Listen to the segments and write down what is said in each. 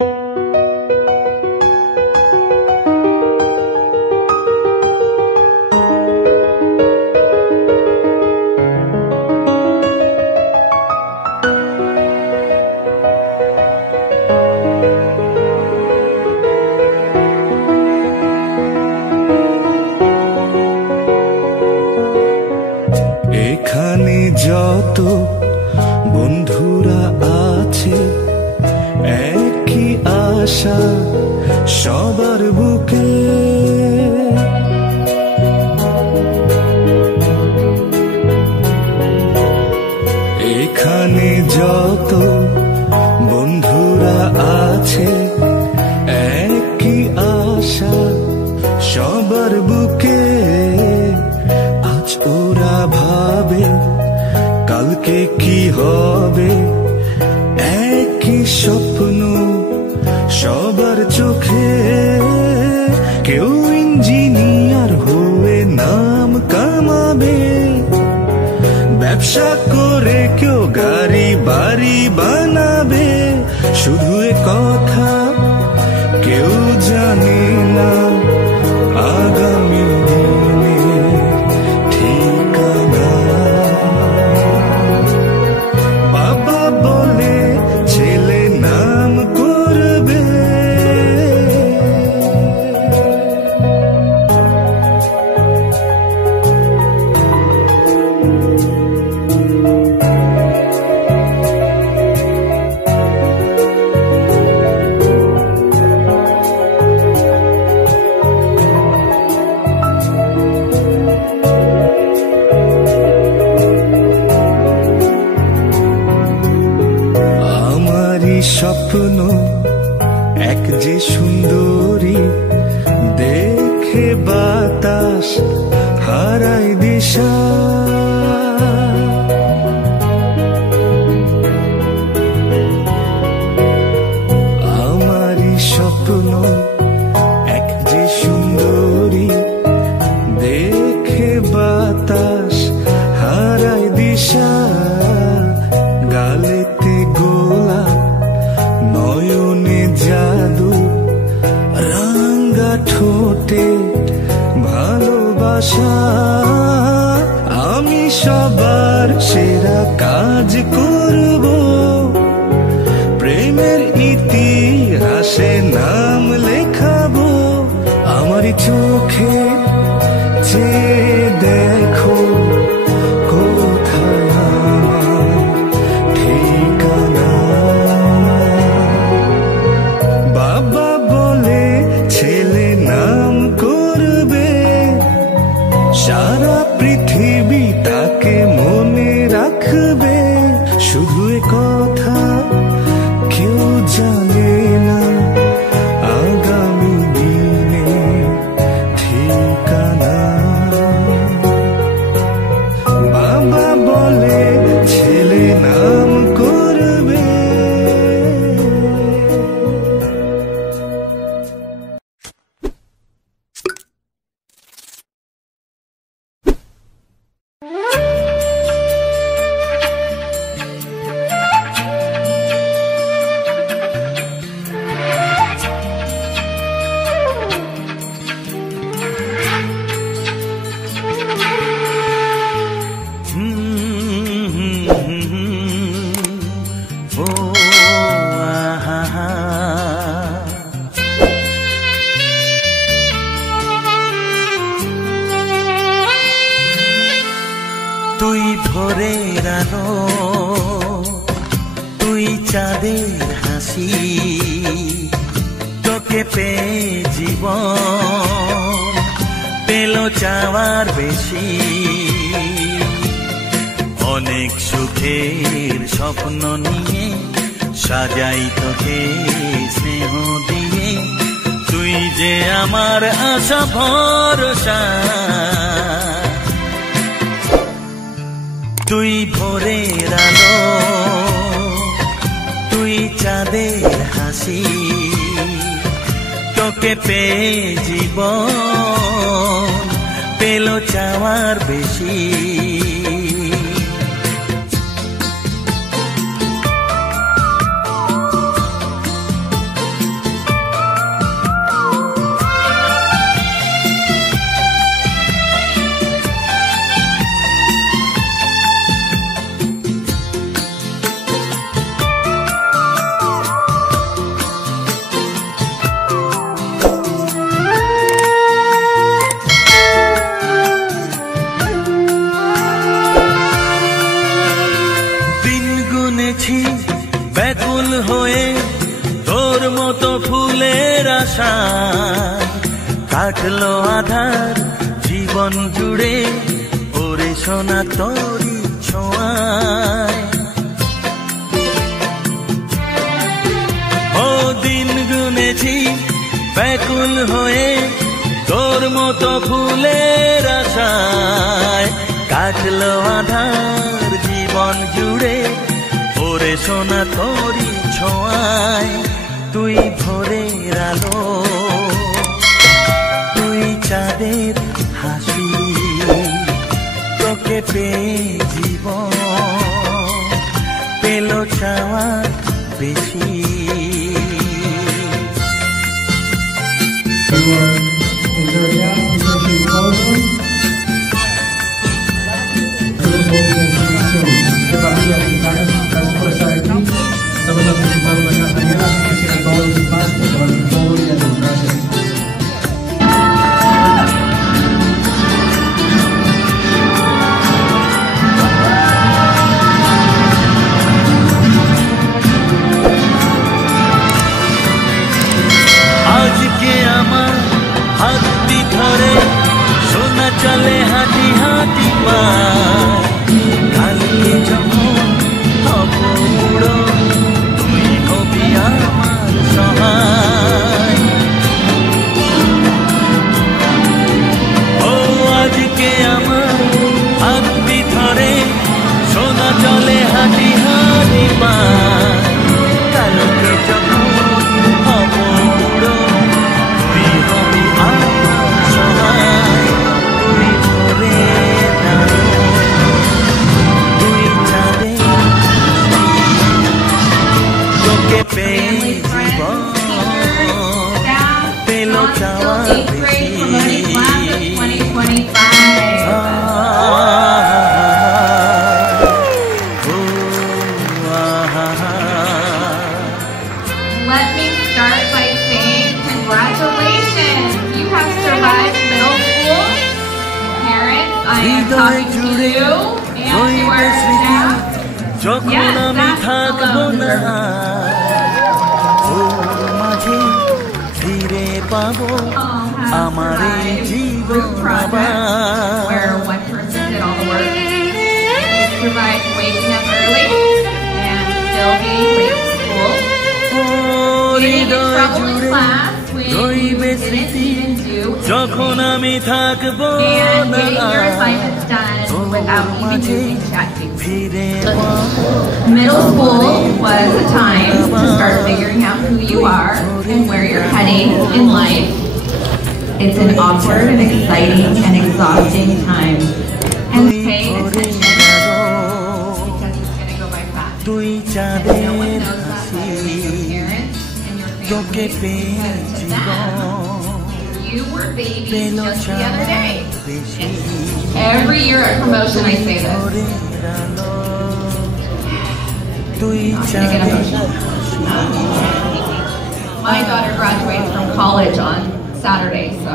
এখানে যত বন্ধুরা আছে একই আশা সবার বুকে, এখানে যত বন্ধুরা আছে একই আশা সবার বুকে। আজ ওরা ভাবে কালকে কি হবে, একই স্বপ্ন সবার চোখে। কেউ ইঞ্জিনিয়ার হয়ে নাম কামাবে, ব্যবসা করে কেউ গাড়ি বাড়ি বানাবে। শুধু এ কথা কেউ জানে না আগামী দিনে ঠিকানা। বাবা বলে ছেলে নাম করবে, স্বপ্ন এক যে সুন্দরী, দেখে বাতাস হারাই দিশা। আমারই স্বপ্ন এক যে সুন্দরী, দেখে বাতাস হারাই দিশা। গালেতে গোলাপ, নয়নে জাদু, রাঙা ঠোঁটে ভালোবাসা। আমি সবার সেরা কাজ করব, প্রেমের ইতিহাসে নাম লেখাবো। আমার চোখে যে দেখো কোথায় আমার ঠিকানা। বাবা বলে ছেলে নাম করবে, সারা পৃথিবী তাকে মনে রাখবে। শুধু এ কথা কেউ জানে না আগামী দিনে ঠিকানা। বাবা বলে ছেলে নাম করবে। তুই ভোরের আলো, তুই চাঁদের হাসি, তোকে পেয়ে জীবন পেল চাওয়ার বেশি। অনেক সুখের স্বপ্ন নিয়ে সাজাই তোকে স্নেহ দিয়ে। তুই যে আমার আশা ভরসা, তুই ভোরের আলো, তুই চাঁদের হাসি, তোকে পেয়ে জীবন পেল চাওয়ার বেশি। মতো ফুলের আশায় কাটলো আধার জীবন জুড়ে ওরে সোনা তোরি ছোঁয়ায়। ও দিন গুনেছি ব্যাকুল হয়ে তোর মতো ফুলের আশায় কাটলো আধার জীবন জুড়ে ওরে সোনা তোরি ছোঁয়ায়। তুই ভোরের আলো, তুই চাঁদের হাসি, তোকে পেয়ে জীবন পেল চাওয়া বেশি। আজকে আমার হাতটি ধরে সোনা চলে হাঁটি হাঁটি পায়, কালকে যখন হব বুড়ো তুই হবি আমার সহায়। ও আজকে আমার হাতটি ধরে সোনা চলে হাঁটি হাঁটি পায়, কালকে যখন হব বুড়ো তুই হবি আমার সহায়। তুই ভোরের আলো, তুই চাঁদের তোকে পেয়ে জীবন পেল চাওয়া বেশি। Let me start by saying congratulations. You have survived middle school. Parents, I am talking to you and to our staff. যখন আমি থাকবো না ওর মাঝে ফিরে পাবো আমার এই জীবন আবার। Where one person did all the work. You survived waking up early and still being late to school. Getting in trouble in class when you didn't even do যখন আমি থাকবো and না getting your assignments done without even using ChatGPT. ফিরে Middle school was a time to start figuring out who you are and where you're heading in life. It's an awkward and exciting and exhausting time. And pay attention because it's going to go by fast. তুই No one চাঁদের knows that হাসি, other than your parents and your তোকে family. পেয়ে Because to Jibon them, you were babies পেল just the other চাওয়া day. বেশি। Every year at promotion I say this. ভোরের আলো, তুই I'm gonna get চাঁদের emotional. My daughter graduates from college on Saturday, so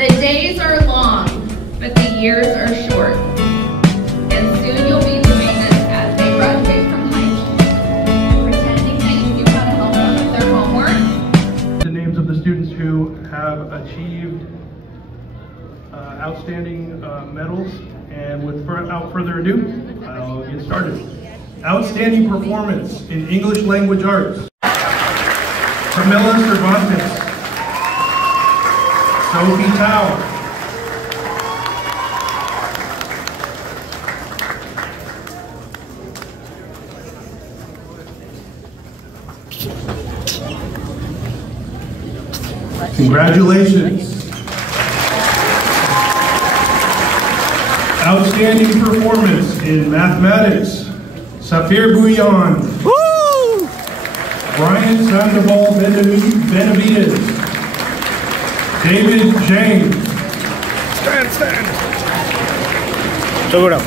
the days are long, but the years are short. And soon you'll be doing this as they graduate from high school. Pretending that you knew how to help them with their homework. The names of the students who have achieved outstanding medals, and without further ado, I'll get started. Outstanding performance in English language arts. Camila Cervantes. Sophie Tao. Congratulations. Outstanding performance in mathematics. Safir Bouillon. Brian Sandoval Benavides. David James. Stand. Choke it up.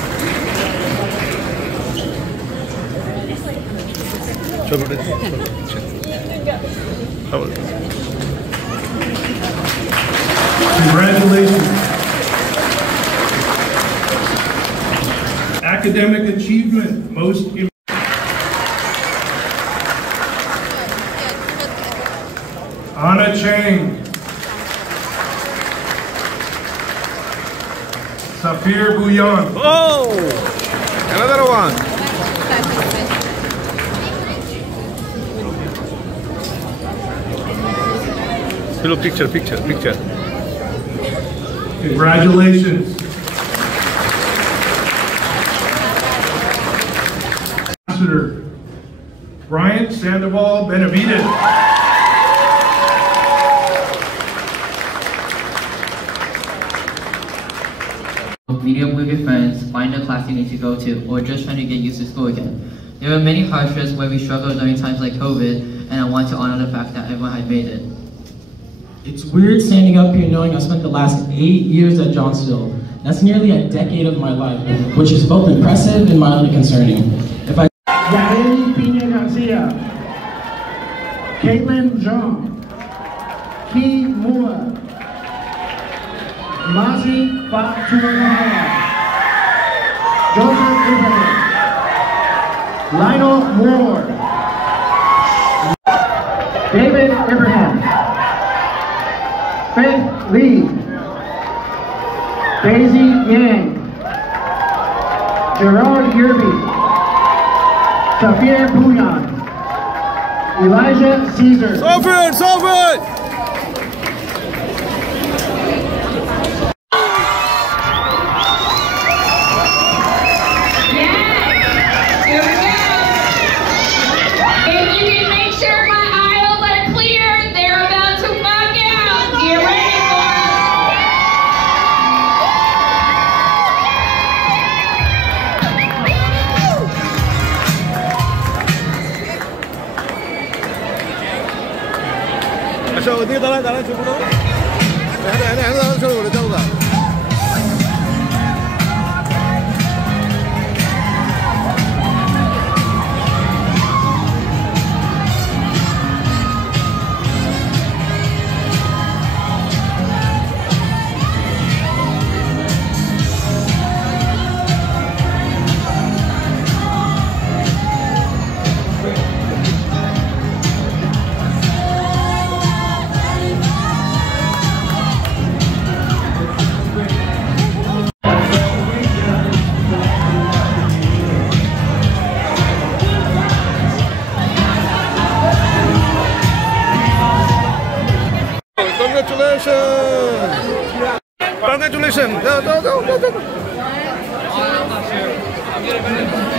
Congratulations. Academic achievement, most Anna Chang. Safir Bouillon. Oh! Another one. Hello, picture. Congratulations. Ambassador Bryant Sandoval Benavides. Meet up with your friends, find a class you need to go to, or just trying to get used to school again. There are many hardships where we struggle during times like COVID, and I want to honor the fact that everyone had made it. It's weird standing up here knowing I spent the last 8 years at Johnsville. That's nearly a decade of my life, which is both impressive and mildly concerning. Yaeli Pina Garcia, Caitlin Zhang, Key Moore, Mazi Batuahara, Joseph Abraham, Lionel Ward, David Abraham, Faith Lee, Daisy Yang, Gerard Yerby, Safir Bouillon, Elijah Caesar. Sovereign!手那个咱来全部都，来，手我的凳子。Congratulations! Go.